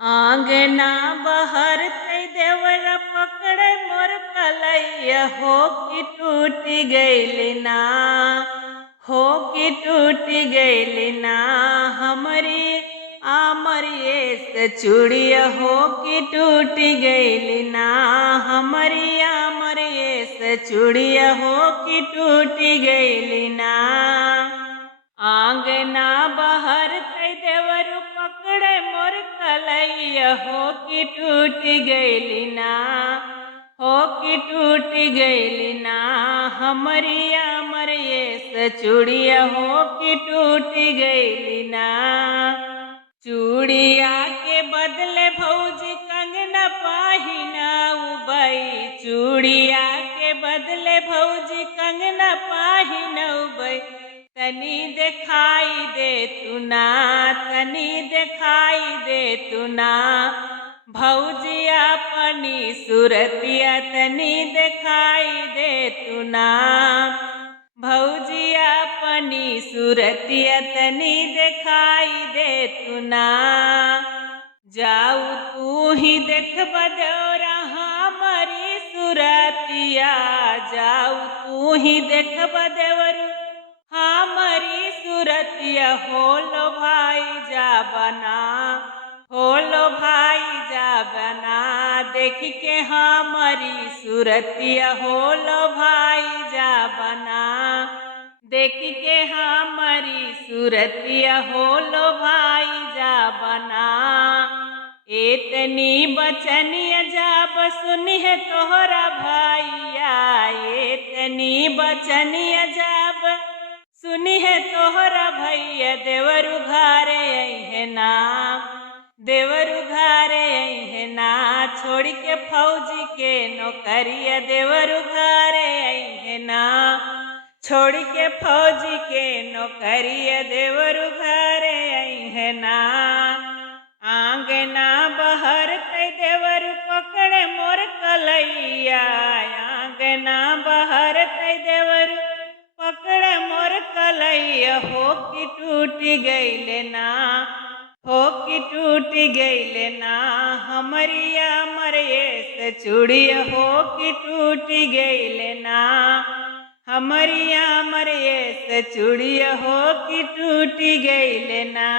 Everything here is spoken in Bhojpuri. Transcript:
आंगना बहर ते देवर पकड़े मोर कलैया हो कि टूट गइली ना, हो कि टूट गइली ना हमरी आमरिए से चूड़िया हो कि टूट गइली ना, हमरी आमरिए से चूड़िया हो कि टूट गइली ना। आंगना बहर ते देवर पकड़े मोर कलैया हो कि टूट गइली ना, हो कि टूट गइली ना हमरी आमरिए से चूड़िया हो कि टूट गइली ना। चूड़िया के बदले भौजी कंगना पहिना उबई, चूड़िया के बदले भौजी कंगना पहिना उबई, तनी दिखाई दे तू ना, तनी दिखाई दे तू ना भौजी अपनी सूरतिया तनी दिखाई दे तू ना, भौजी अपनी सूरतिया तनी दिखाई दे तू ना। जाऊ तू ही देख बदौरा हमारी सूरतिया, जाऊ तू ही देख बदौरा हमारी सूरतिया होलो भाई जा बना, होलो भाई जा बना देख के हमारी सूरतिया होलो भाई जा बना, देख के हमारी सूरतिया होलो भाई जा बना। इतनी बचनिया जाब सुनी है तोहरा भैया, इतनी बचनिया जाब सुनी है तोहरा भैया, देवरु घरे अइहे ना, देवरु घरे अइहे ना छोड़ के फौजी के नौकरिया, देवरु घरे अइहे ना छोड़ के फौजी के नौकरिया, देवरु घरे अइहे ना। आंगना बहर ते देवरु पकड़े मोर कलैया, आंगना बहर ते देवरु पकड़े मोर कलैया हो कि टूट गइले ना, हो कि टूट गइले ना हमरी आमरिए से चूड़िया हो कि टूट गइले ना, हमरी आमरिए से चूड़िया हो कि टूट गइले ना।